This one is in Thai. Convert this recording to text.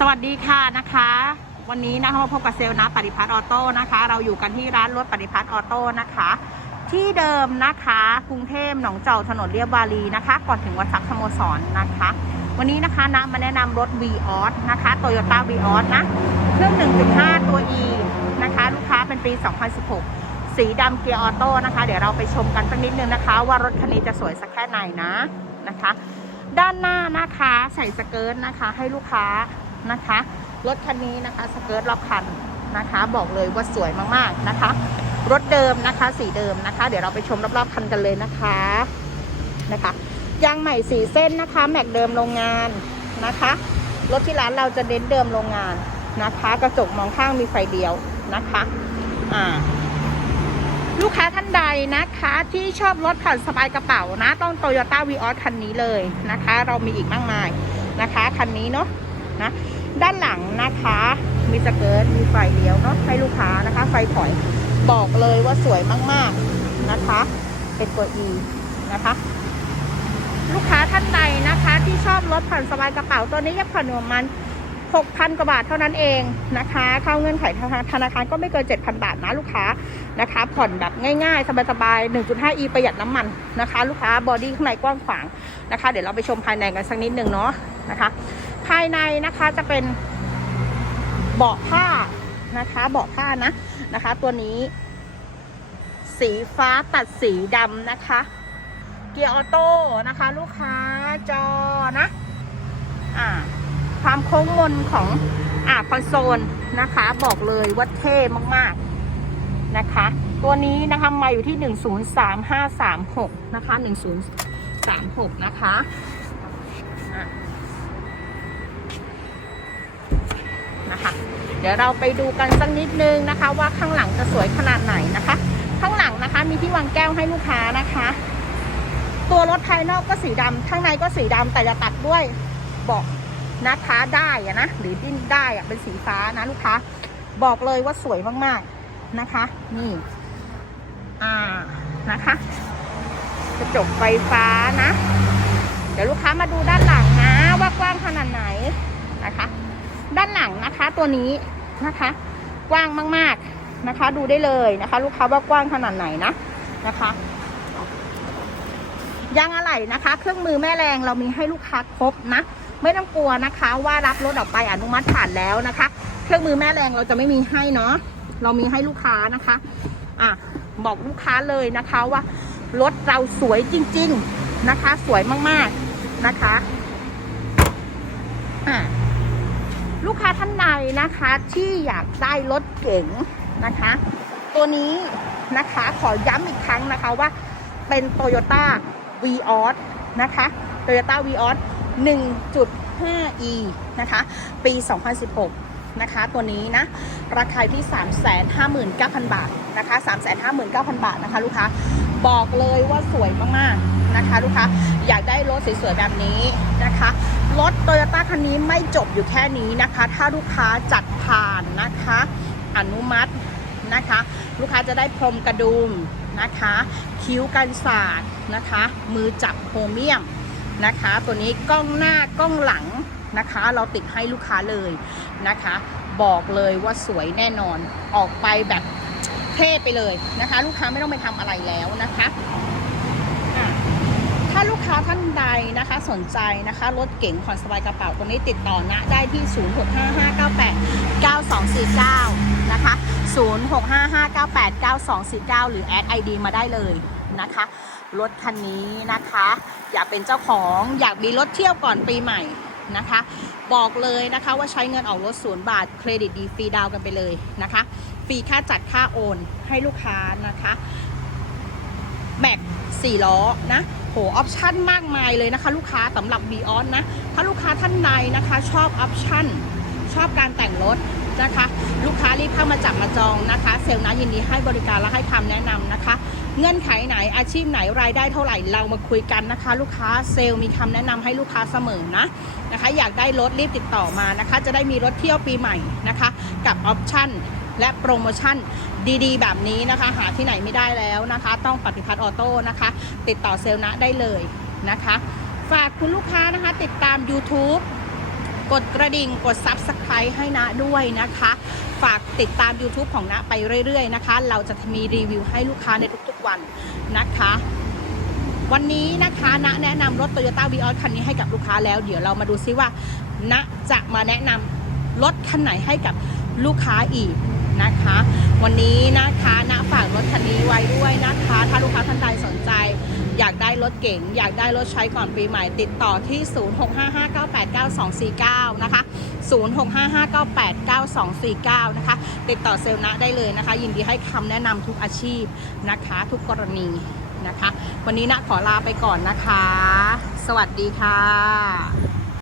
สวัสดีค่ะนะคะ วันนี้นะคะมาพบกับเซลล์นะปฏิพัฒน์ออโต้นะคะ เราอยู่กันที่ร้านรถปฏิพัฒน์ออโต้นะคะ ที่เดิมนะคะกรุงเทพหนองจอกถนนเรียบวารีนะคะ ก่อนถึงวัดซักสโมสรนะคะ วันนี้นะคะนะมาแนะนำรถ v ีออสนะคะโตโยต้าวีออสนะเครื่อง 1.5 ตัว E นะคะ ลูกค้าเป็นปี 2016 สีดำเกียร์ออโต้นะคะ เดี๋ยวเราไปชมกันสักนิดนึงนะคะ ว่ารถคันนี้จะสวยสักแค่ไหนนะนะคะ ด้านหน้านะคะใส่สเกิร์ตนะคะ ให้ลูกค้า นะคะ รถคันนี้นะคะสเกิร์ตรอบคันนะคะ บอกเลยว่าสวยมากๆนะคะ รถเดิมนะคะสีเดิมนะคะ เดี๋ยวเราไปชมรอบๆคันกันเลยนะคะนะคะยางใหม่สีเส้นนะคะ แม็กเดิมโรงงานนะคะ รถที่ร้านเราจะเน้นเดิมโรงงานนะคะ กระจกมองข้างมีไฟเดียวนะคะอ่าลูกค้าท่านใดนะคะที่ชอบรถผ่อนสบายกระเป๋านะ ต้องโตโยต้าวีออสคันนี้เลยนะคะ เรามีอีกมากมายนะคะ คันนี้เนาะนะ ด้านหลังนะคะ มีสเกิร์ตมีไฟเลี้ยวเนาะให้ลูกค้านะคะ ไฟถอยบอกเลยว่าสวยมากๆนะคะ เป็นตัว E นะคะ ลูกค้าท่านใดนะคะที่ชอบรถผ่อนสบายกระเป๋าตัวนี้จะผ่อนอยู่ประมาณ6,000 กว่าบาทเท่านั้นเองนะคะเข้าเงื่อนไขธนาคารก็ไม่เกิน 7,000 บาทนะลูกค้านะคะ ผ่อนแบบง่ายๆ สบายๆ 1.5e ประหยัดน้ำมันนะคะ ลูกค้าบอดี้ข้างในกว้างขวางนะคะ เดี๋ยวเราไปชมภายในกันสักนิดหนึ่งเนาะนะคะ ภายในนะคะจะเป็นเบาะผ้านะคะเบาะผ้านะนะคะ ตัวนี้ สีฟ้าตัดสีดำนะคะ เกียร์ออโต้นะคะ ลูกค้าจอนะอ่าความโค้งมนของอ่าคอนโซลนะคะ บอกเลยว่าเท่มากๆนะคะ ตัวนี้นะคะมาอยู่ที่ 103536 นะคะ 1036 นะคะอะนะคะ เดี๋ยวเราไปดูกันสักนิดนึงนะคะ ว่าข้างหลังจะสวยขนาดไหนนะคะ ข้างหลังนะคะมีที่วางแก้วให้ลูกค้านะคะ ตัวรถภายนอกก็สีดำข้างในก็สีดำแต่จะตัดด้วยเบอกนะคะได้อะนะหรือดิ้นได้อะเป็นสีฟ้านะลูกค้าบอกเลยว่าสวยมากๆนะคะ นี่ อ่านะคะกระจกไฟฟ้านะ เดี๋ยวลูกค้ามาดูด้านหลังนะว่ากว้างขนาดไหนนะคะ ด้านหลังนะคะตัวนี้ นะคะ กว้างมากๆนะคะ ดูได้เลยนะคะ ลูกค้าว่ากว้างขนาดไหนนะนะคะยางอะไหล่นะคะ เครื่องมือแม่แรงเรามีให้ลูกค้าครบนะ ไม่ต้องกลัวนะคะ ว่ารับรถออกไปอนุมัติผ่านแล้วนะคะ เครื่องมือแม่แรงเราจะไม่มีให้เนาะเรามีให้ลูกค้านะคะอะบอกลูกค้าเลยนะคะว่ารถเราสวยจริง ๆนะคะ สวยมากๆนะคะอะ ลูกค้าท่านใดนะคะที่อยากได้รถเก๋งนะคะ ตัวนี้นะคะขอย้ำอีกครั้งนะคะว่าเป็น Toyota v ีออนะคะ Toyota v ีออ 1.5e นะคะ ปี 2016 นะคะ ตัวนี้นะ ราคาที่ 359,000 บาทนะคะ 359,000 บาทนะคะ ลูกค้าบอกเลยว่าสวยมากๆนะคะ ลูกค้าอยากได้รถสวยๆแบบนี้นะคะรถโตโยต้าคันนี้ไม่จบอยู่แค่นี้นะคะ ถ้าลูกค้าจัดผ่านนะคะ อนุมัตินะคะ ลูกค้าจะได้พรมกระดุมนะคะ คิ้วกันศาสตร์นะคะ มือจับโครเมียมนะคะ ตัวนี้กล้องหน้ากล้องหลัง นะคะ เราติดให้ลูกค้าเลยนะคะ บอกเลยว่าสวยแน่นอนออกไปแบบเท่ไปเลยนะคะ ลูกค้าไม่ต้องไปทำอะไรแล้วนะคะถ้าลูกค้าท่านใดนะคะสนใจนะคะรถเก๋งผ่อนสบายกระเป๋าตัวนี้ติดต่อนะได้ที่ 0655989249 นะคะ 0655989249 หรือแอด ID มาได้เลยนะคะ รถคันนี้นะคะ อยากเป็นเจ้าของอยากมีรถเที่ยวก่อนปีใหม่ นะคะ บอกเลยนะคะว่าใช้เงินออกรถศูนย์บาท เครดิตดีฟรีดาวกันไปเลยนะคะฟรีค่าจัดค่าโอนให้ลูกค้านะคะแม็กสี่ล้อนะโหออปชั่นมากมายเลยนะคะลูกค้าสำหรับ b ีออนนะ ถ้าลูกค้าท่านใดนะคะ ชอบออปชั่น ชอบการแต่งรถ นะคะ ลูกค้ารีบเข้ามาจับมาจองนะคะ เซลล์นะยินดีให้บริการและให้คำแนะนำนะคะ เงื่อนไขไหนอาชีพไหนรายได้เท่าไหร่เรามาคุยกันนะคะ ลูกค้าเซลล์มีคำแนะนำให้ลูกค้าเสมอนะนะคะ อยากได้รถรีบติดต่อมานะคะ จะได้มีรถเที่ยวปีใหม่นะคะ กับออปชั่นและโปรโมชั่นดีๆ แบบนี้นะคะ หาที่ไหนไม่ได้แล้วนะคะ ต้องปฏิพัฒน์ออโต้นะคะ ติดต่อเซลล์นะได้เลยนะคะ ฝากคุณลูกค้านะคะ ติดตาม YouTube กดกระดิ่งกด Subscribe ให้นะด้วยนะคะ ฝากติดตาม YouTube ของนะไปเรื่อย ๆ นะคะ เราจะมีรีวิวให้ลูกค้าในทุกๆวันนะคะ วันนี้นะคะณแนะนำรถ Toyota v ีออคันนี้ให้กับลูกค้าแล้ว เดี๋ยวเรามาดูซิว่าณจะมาแนะนำรถคันไหนให้กับลูกค้าอีกนะคะ วันนี้นะคะณฝากรถคันนี้ไว้ด้วยนะคะ ถ้าลูกค้าท่านใด รถเก๋งอยากได้รถใช้ก่อนปีใหม่ ติดต่อที่ 0655989249 นะคะ 0655989249 นะคะ ติดต่อเซลล์นะได้เลยนะคะ ยินดีให้คำแนะนำทุกอาชีพนะคะ ทุกกรณีนะคะ วันนี้นะขอลาไปก่อนนะคะ สวัสดีค่ะ